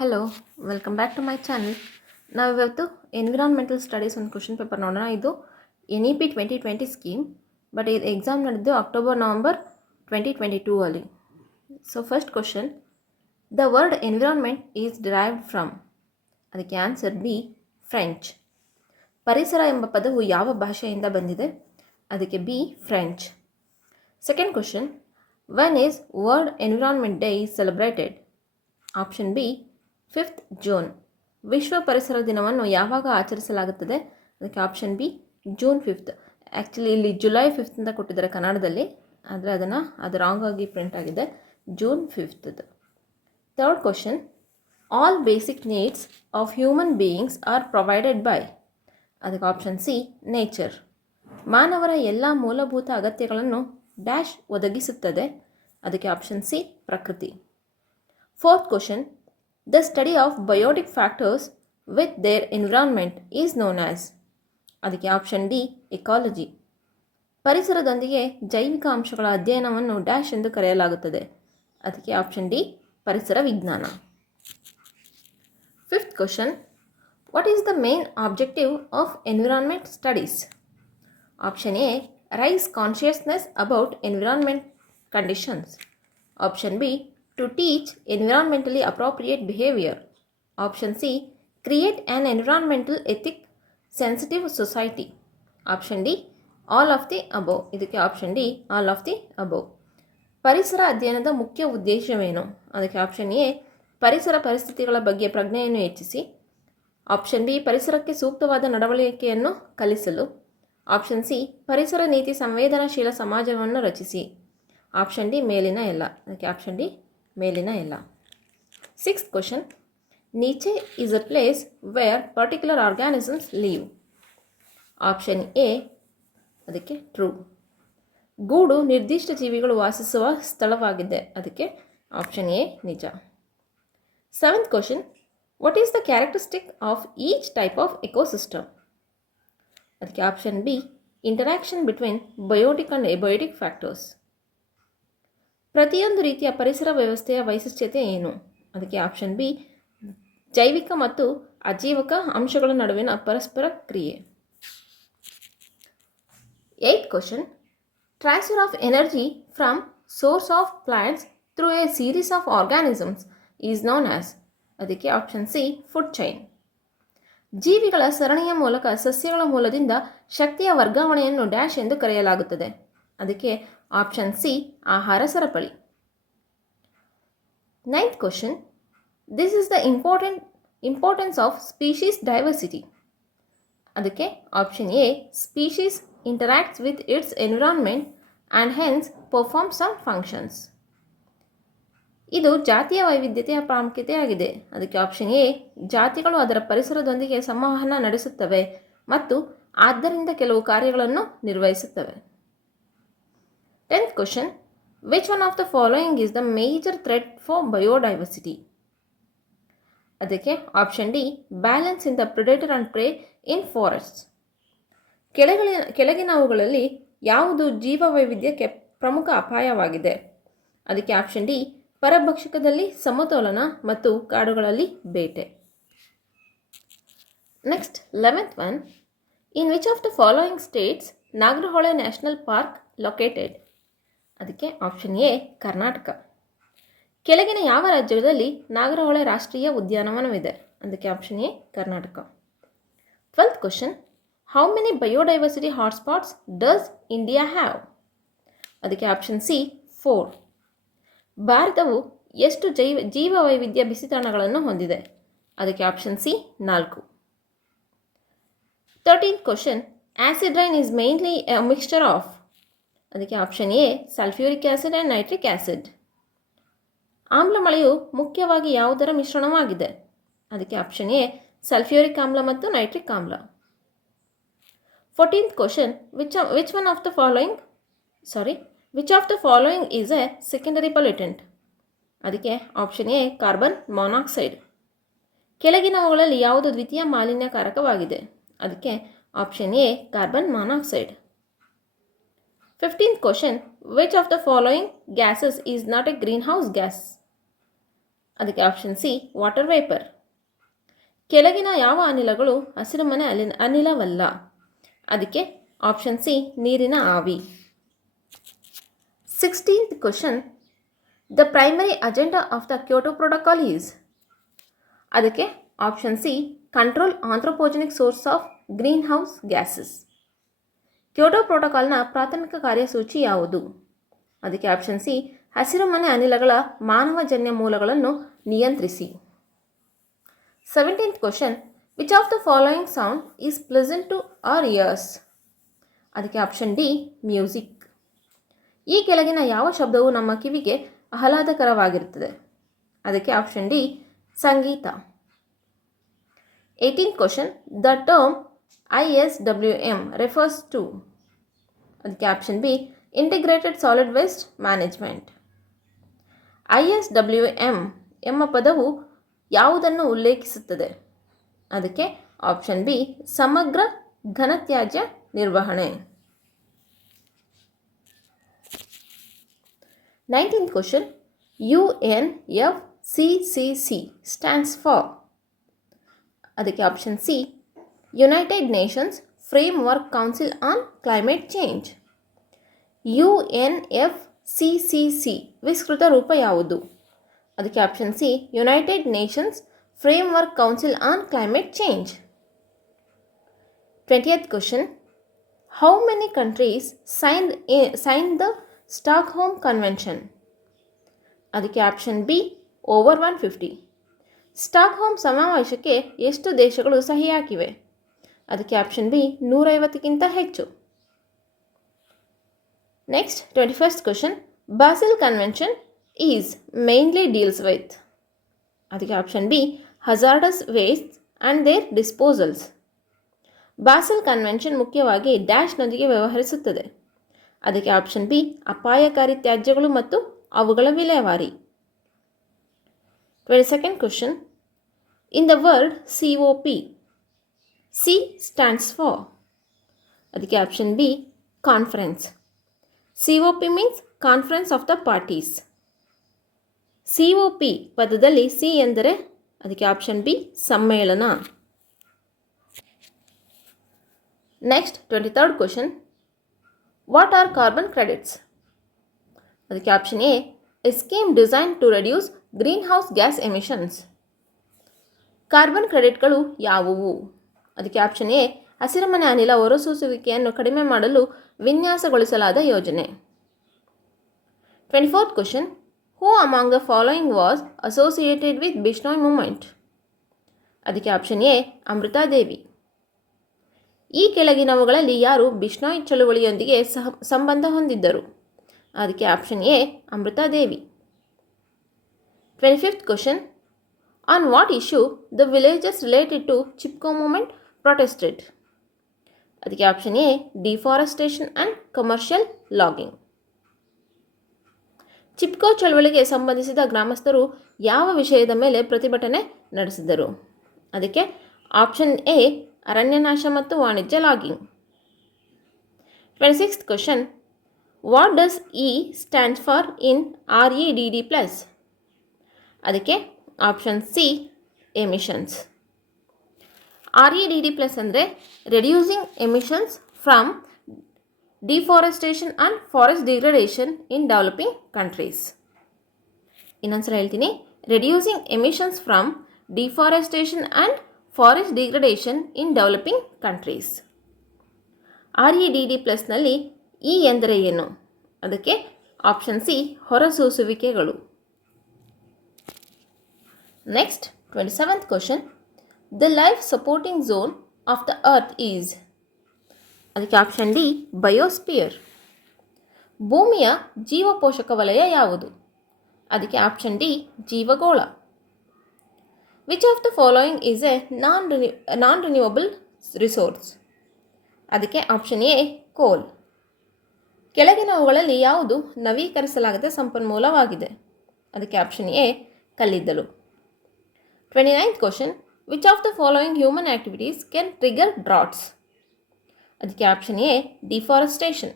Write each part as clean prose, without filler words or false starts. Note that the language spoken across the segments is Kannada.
Hello, welcome back to my channel. ನಾವಿವತ್ತು ಎನ್ವಿರಾನ್ಮೆಂಟಲ್ ಸ್ಟಡೀಸ್ ಒಂದು ಕ್ವಶನ್ ಪೇಪರ್ ನೋಡೋಣ. ಇದು NEP 2020 ಸ್ಕೀಮ್, ಬಟ್ ಇದು ಎಕ್ಸಾಮ್ ನಡೆದು ಅಕ್ಟೋಬರ್-ನವಂಬರ್ 2022 ಅಲ್ಲಿ. So first question, the word environment is derived from. ಅದಕ್ಕೆ ಆನ್ಸರ್ ಬಿ, ಫ್ರೆಂಚ್. ಪರಿಸರ ಎಂಬ ಪದವು ಯಾವ ಭಾಷೆಯಿಂದ ಬಂದಿದೆ? ಅದಕ್ಕೆ B, French. Second question, when is world environment day is celebrated? Option B, 5th June. ವಿಶ್ವ ಪರಿಸರ ದಿನವನ್ನು ಯಾವಾಗ ಆಚರಿಸಲಾಗುತ್ತದೆ? ಅದಕ್ಕೆ option B, June 5th. Actually ಇಲ್ಲಿ ಜುಲೈ 5th ಅಂತ ಕೊಟ್ಟಿದ್ದಾರೆ ಕನ್ನಡದಲ್ಲಿ, ಆದರೆ ಅದು ರಾಂಗ್ ಆಗಿ ಪ್ರಿಂಟ್ ಆಗಿದೆ, June 5th. Third question, all basic needs of human beings are provided by. ಅದಕ್ಕೆ ಆಪ್ಷನ್ ಸಿ, ನೇಚರ್. ಮಾನವರ ಎಲ್ಲ ಮೂಲಭೂತ ಅಗತ್ಯಗಳನ್ನು ಡ್ಯಾಶ್ ಒದಗಿಸುತ್ತದೆ. ಅದಕ್ಕೆ ಆಪ್ಷನ್ ಸಿ, ಪ್ರಕೃತಿ. Fourth question, the study of biotic factors with their environment is known as. ಅದಕ್ಕೆ ಆಪ್ಷನ್ ಡಿ, ಎಕಾಲಜಿ. ಪರಿಸರದೊಂದಿಗೆ ಜೈವಿಕ ಅಂಶಗಳ ಅಧ್ಯಯನವನ್ನು ಡ್ಯಾಶ್ ಎಂದು ಕರೆಯಲಾಗುತ್ತದೆ. ಅದಕ್ಕೆ ಆಪ್ಷನ್ ಡಿ, ಪರಿಸರ ವಿಜ್ಞಾನ. Fifth question, what is the main objective of environment studies? Option A, raise consciousness about environment conditions. Option B, to teach environmentally appropriate behavior. Option C, create an environmental ethic sensitive society. Option D, all of the above. ಇದಕ್ಕೆ option D, all of the above. ಪರಿಸರ ಅಧ್ಯಯನದ ಮುಖ್ಯ ಉದ್ದೇಶವೇನು? ಅದಕ್ಕೆ ಆಪ್ಷನ್ ಎ, ಪರಿಸರ ಪರಿಸ್ಥಿತಿಗಳ ಬಗ್ಗೆ ಪ್ರಜ್ಞೆಯನ್ನು ಹೆಚ್ಚಿಸಿ. ಆಪ್ಷನ್ ಬಿ, ಪರಿಸರಕ್ಕೆ ಸೂಕ್ತವಾದ ನಡವಳಿಕೆಯನ್ನು ಕಲಿಸಲು. ಆಪ್ಷನ್ ಸಿ, ಪರಿಸರ ನೀತಿ ಸಂವೇದನಾಶೀಲ ಸಮಾಜವನ್ನು ರಚಿಸಿ. ಆಪ್ಷನ್ ಡಿ, ಮೇಲಿನ ಎಲ್ಲ. ಅದಕ್ಕೆ ಆಪ್ಷನ್ ಡಿ, ಮೇಲಿನ ಎಲ್ಲ. Sixth question, niche is a place where particular organisms live. Option A, ಅದಕ್ಕೆ ಟ್ರೂ. ಗೂಡು ನಿರ್ದಿಷ್ಟ ಜೀವಿಗಳು ವಾಸಿಸುವ ಸ್ಥಳವಾಗಿದೆ. ಅದಕ್ಕೆ ಆಪ್ಷನ್ ಎ, ನಿಜ. Seventh question, what is the characteristic of each type of ecosystem? ಅದಕ್ಕೆ option B, interaction between biotic and abiotic factors. ಪ್ರತಿಯೊಂದು ರೀತಿಯ ಪರಿಸರ ವ್ಯವಸ್ಥೆಯ ವೈಶಿಷ್ಟ್ಯತೆ ಏನು? ಅದಕ್ಕೆ ಆಪ್ಷನ್ ಬಿ, ಜೈವಿಕ ಮತ್ತು ಅಜೀವಕ ಅಂಶಗಳ ನಡುವಿನ ಪರಸ್ಪರ ಕ್ರಿಯೆ. Eighth question, transfer of energy from source of plants through a series of organisms is known as. ಅದಕ್ಕೆ ಆಪ್ಷನ್ ಸಿ, ಫುಡ್ ಚೈನ್. ಜೀವಿಗಳ ಸರಣಿಯ ಮೂಲಕ ಸಸ್ಯಗಳ ಮೂಲದಿಂದ ಶಕ್ತಿಯ ವರ್ಗಾವಣೆಯನ್ನು ಡ್ಯಾಶ್ ಎಂದು ಕರೆಯಲಾಗುತ್ತದೆ. ಅದಕ್ಕೆ ಆಪ್ಷನ್ ಸಿ, ಆಹಾರ ಸರಪಳಿ. Ninth question, this is the importance of species diversity. ಅದಕ್ಕೆ option A, species interacts with its environment and hence perform some functions. ಇದು ಜಾತಿಯ ವೈವಿಧ್ಯತೆಯ ಪ್ರಾಮುಖ್ಯತೆಯಾಗಿದೆ. ಅದಕ್ಕೆ ಆಪ್ಷನ್ ಎ, ಜಾತಿಗಳು ಅದರ ಪರಿಸರದೊಂದಿಗೆ ಸಂವಹನ ನಡೆಸುತ್ತವೆ ಮತ್ತು ಆದ್ದರಿಂದ ಕೆಲವು ಕಾರ್ಯಗಳನ್ನು ನಿರ್ವಹಿಸುತ್ತವೆ. 10th question, which one of the following is the major threat for biodiversity? ಅದಕ್ಕೆ option D, balance in the predator and prey in forests. ಕೆಳಗಿನವುಗಳಲ್ಲಿ ಯಾವುದು ಜೀವ ವೈವಿಧ್ಯಕ್ಕೆ ಪ್ರಮುಖ ಅಪಾಯವಾಗಿದೆ? ಅದಕ್ಕೆ ಆಪ್ಷನ್ ಡಿ, ಪರಭಕ್ಷಕದಲ್ಲಿ ಸಮತೋಲನ ಮತ್ತು ಕಾಡುಗಳಲ್ಲಿ ಬೇಟೆ. Next 11th one, in which of the following states Nagarahole national park located? ಅದಕ್ಕೆ ಆಪ್ಷನ್ ಎ, ಕರ್ನಾಟಕ. ಕೆಳಗಿನ ಯಾವ ರಾಜ್ಯದಲ್ಲಿ ನಾಗರಹೊಳೆ ರಾಷ್ಟ್ರೀಯ ಉದ್ಯಾನವನವಿದೆ? ಅದಕ್ಕೆ option A, Karnataka. 12th question, how many biodiversity hotspots does India have? ಅದಕ್ಕೆ ಆಪ್ಷನ್ ಸಿ, 4. ಭಾರತವು ಎಷ್ಟು ಜೀವ ವೈವಿಧ್ಯ ಬಿಸಿತಾಣಗಳನ್ನು ಹೊಂದಿದೆ? ಅದಕ್ಕೆ option C, 4. 13th question, acid rain is mainly a mixture of? ಅದಕ್ಕೆ option A, sulphuric acid and nitric acid. ಆಮ್ಲಮಳೆಯು ಮುಖ್ಯವಾಗಿ ಯಾವುದರ ಮಿಶ್ರಣವಾಗಿದೆ? ಅದಕ್ಕೆ ಆಪ್ಷನ್ ಎ, ಸಲ್ಫ್ಯೂರಿಕ್ ಆಮ್ಲ ಮತ್ತು ನೈಟ್ರಿಕ್ ಆಮ್ಲ. 14th question, which of the following is A secondary pollutant? ಅದಕ್ಕೆ ಆಪ್ಷನ್ ಎ, ಕಾರ್ಬನ್ ಮಾನಾಕ್ಸೈಡ್. ಕೆಳಗಿನವುಗಳಲ್ಲಿ ಯಾವುದು ದ್ವಿತೀಯ ಮಾಲಿನ್ಯಕಾರಕವಾಗಿದೆ? ಅದಕ್ಕೆ option A, carbon monoxide. 15th question, which of the following gases is not a greenhouse gas? ಅದಕ್ಕೆ ಆಪ್ಷನ್ ಸಿ ವಾಟರ್ ವೇಪರ್. ಕೆಳಗಿನ ಯಾವ ಅನಿಲಗಳು ಹಸಿರುಮನೆ ಅನಿಲವಲ್ಲ? ಅದಕ್ಕೆ ಆಪ್ಷನ್ ಸಿ ನೀರಿನ ಆವಿ. 16th question, the primary agenda of the Kyoto protocol is? ಅದಕ್ಕೆ option C control anthropogenic source of green house gases. Kyoto ಪ್ರೋಟೋಕಾಲ್ನ ಪ್ರಾಥಮಿಕ ಕಾರ್ಯಸೂಚಿ ಯಾವುದು? ಅದಕ್ಕೆ ಆಪ್ಷನ್ ಸಿ ಹಸಿರುಮನೆ ಅನಿಲಗಳ ಮಾನವಜನ್ಯ ಮೂಲಗಳನ್ನು ನಿಯಂತ್ರಿಸಿ. 17th question, which of the following sound is pleasant to our ears? ಅದಕ್ಕೆ ಆಪ್ಷನ್ ಡಿ ಮ್ಯೂಸಿಕ್. ಈ ಕೆಳಗಿನ ಯಾವ ಶಬ್ದವು ನಮ್ಮ ಕಿವಿಗೆ ಆಹ್ಲಾದಕರವಾಗಿರುತ್ತದೆ? ಅದಕ್ಕೆ ಆಪ್ಷನ್ ಡಿ ಸಂಗೀತ. 18th question, the term ISWM refers to? ಅದಕ್ಕೆ option B integrated solid waste management. ISWM ಎಂಬ ಪದವು ಯಾವುದನ್ನು ಉಲ್ಲೇಖಿಸುತ್ತದೆ? ಅದಕ್ಕೆ ಆಪ್ಷನ್ ಬಿ ಸಮಗ್ರ ಘನತ್ಯಾಜ್ಯ ನಿರ್ವಹಣೆ. 19th question, UNFCCC stands for? ಅದಕ್ಕೆ option C United Nations framework council on climate change. UNFCCC ವಿಸ್ತೃತ ರೂಪ ಯಾವುದು? ಅದಕ್ಕೆ option C United Nations framework council on climate change. 20th question, how many countries sign the Stockholm convention? ಅದಕ್ಕೆ ಆಪ್ಷನ್ ಬಿ ಓವರ್ 150. ಸ್ಟಾಕ್ಹೋಮ್ ಸಮಾವೇಶಕ್ಕೆ ಎಷ್ಟು ದೇಶಗಳು ಸಹಿ ಹಾಕಿವೆ? ಅದಕ್ಕೆ ಆಪ್ಷನ್ ಬಿ 150ಕ್ಕಿಂತ ಹೆಚ್ಚು. Next 21st question, Basel convention is mainly deals with? ಅದಕ್ಕೆ option B hazardous waste and their disposals. Basel convention ಮುಖ್ಯವಾಗಿ ಡ್ಯಾಶ್ನೊಂದಿಗೆ ವ್ಯವಹರಿಸುತ್ತದೆ. ಅದಕ್ಕೆ ಆಪ್ಷನ್ ಬಿ ಅಪಾಯಕಾರಿ ತ್ಯಾಜ್ಯಗಳು ಮತ್ತು ಅವುಗಳ ವಿಲೇವಾರಿ. 22nd question, in the word COP, C stands for? ಅದಕ್ಕೆ option B conference. COP means conference of the parties. COP ಪದದಲ್ಲಿ ಸಿ ಎಂದರೆ? ಅದಕ್ಕೆ ಆಪ್ಷನ್ ಬಿ ಸಮ್ಮೇಳನ. Next 23rd question, what are carbon credits? ಅದಕ್ಕೆ option A scheme design to reduce green house gas emissions. Carbon ಕ್ರೆಡಿಟ್ಗಳು ಯಾವುವು? ಅದಕ್ಕೆ ಆಪ್ಷನ್ ಎ ಹಸಿರುಮನೆ ಅನಿಲ ಹೊರಸೂಸುವಿಕೆಯನ್ನು ಕಡಿಮೆ ಮಾಡಲು ವಿನ್ಯಾಸಗೊಳಿಸಲಾದ ಯೋಜನೆ. 24th question, who among the following was associated with Bishnoi movement? ಅದಕ್ಕೆ ಆಪ್ಷನ್ ಎ ಅಮೃತಾ ದೇವಿ. ಈ ಕೆಳಗಿನವುಗಳಲ್ಲಿ ಯಾರು ಬಿಷ್ಣೋಯ್ ಚಳುವಳಿಯೊಂದಿಗೆ ಸಂಬಂಧ ಹೊಂದಿದ್ದರು? ಅದಕ್ಕೆ option A Amrita Devi. 25th question, on what issue the villages related to Chipko movement protested? ಅದಕ್ಕೆ option A deforestation and commercial logging. Chipko ಚಳವಳಿಗೆ ಸಂಬಂಧಿಸಿದ ಗ್ರಾಮಸ್ಥರು ಯಾವ ವಿಷಯದ ಮೇಲೆ ಪ್ರತಿಭಟನೆ ನಡೆಸಿದರು? ಅದಕ್ಕೆ ಆಪ್ಷನ್ ಎ ಅರಣ್ಯನಾಶ ಮತ್ತು ವಾಣಿಜ್ಯ logging. 26th question, what does E stand for in REDD+? ಅದಕ್ಕೆ ಆಪ್ಷನ್ ಸಿ ಎಮಿಷನ್ಸ್. REDD+ ಅಂದರೆ reducing emissions from deforestation and forest degradation in developing countries. ಇನ್ನೊಂದ್ಸಲ ಹೇಳ್ತೀನಿ, reducing emissions from deforestation and forest degradation in developing countries. REDD+ನಲ್ಲಿ ಇ ಎಂದರೆ ಏನು? ಅದಕ್ಕೆ ಆಪ್ಷನ್ ಸಿ ಹೊರಸೂಸುವಿಕೆಗಳು. Next 27th question, the life supporting zone of the earth is? ಅದಕ್ಕೆ ಆಪ್ಷನ್ ಡಿ ಬಯೋಸ್ಪಿಯರ್. ಭೂಮಿಯ ಜೀವಪೋಷಕ ವಲಯ ಯಾವುದು? ಅದಕ್ಕೆ ಆಪ್ಷನ್ ಡಿ ಜೀವಗೋಳ. Which of the following is a non renewable resource? ಅದಕ್ಕೆ ಆಪ್ಷನ್ ಎ ಕೋಲ್. ಕೆಳಗಿನವುಗಳಲ್ಲಿ ಯಾವುದು ನವೀಕರಿಸಲಾಗದ ಸಂಪನ್ಮೂಲವಾಗಿದೆ? ಅದಕ್ಕೆ ಆಪ್ಷನ್ ಎ ಕಲ್ಲಿದ್ದಲು. 29th question, which of the following human activities can trigger droughts? ಅದಕ್ಕೆ ಆಪ್ಷನ್ ಎ ಡಿಫಾರೆಸ್ಟೇಷನ್.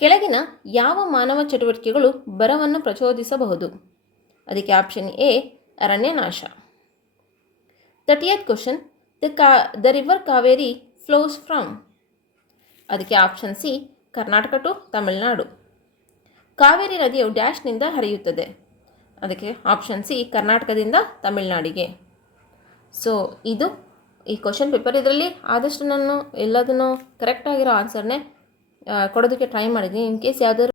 ಕೆಳಗಿನ ಯಾವ ಮಾನವ ಚಟುವಟಿಕೆಗಳು ಬರವನ್ನು ಪ್ರಚೋದಿಸಬಹುದು? ಅದಕ್ಕೆ ಆಪ್ಷನ್ ಎ ಅರಣ್ಯನಾಶ. 30th question, the river Kaveri flows from. ಅದಕ್ಕೆ option C Karnataka to Tamil Nadu. Kaveri ನದಿಯು ಡ್ಯಾಶ್ನಿಂದ ಹರಿಯುತ್ತದೆ. ಅದಕ್ಕೆ ಆಪ್ಷನ್ ಸಿ ಕರ್ನಾಟಕದಿಂದ ತಮಿಳುನಾಡಿಗೆ. ಸೊ ಇದು ಈ ಕ್ವಶನ್ ಪೇಪರ್. ಇದರಲ್ಲಿ ಆದಷ್ಟು ನಾನು ಎಲ್ಲದನ್ನು ಕರೆಕ್ಟಾಗಿರೋ ಆನ್ಸರ್ನೇ ಕೊಡೋದಕ್ಕೆ ಟ್ರೈ ಮಾಡಿದ್ದೀನಿ. ಇನ್ ಕೇಸ್ ಯಾವ್ದಾದ್ರು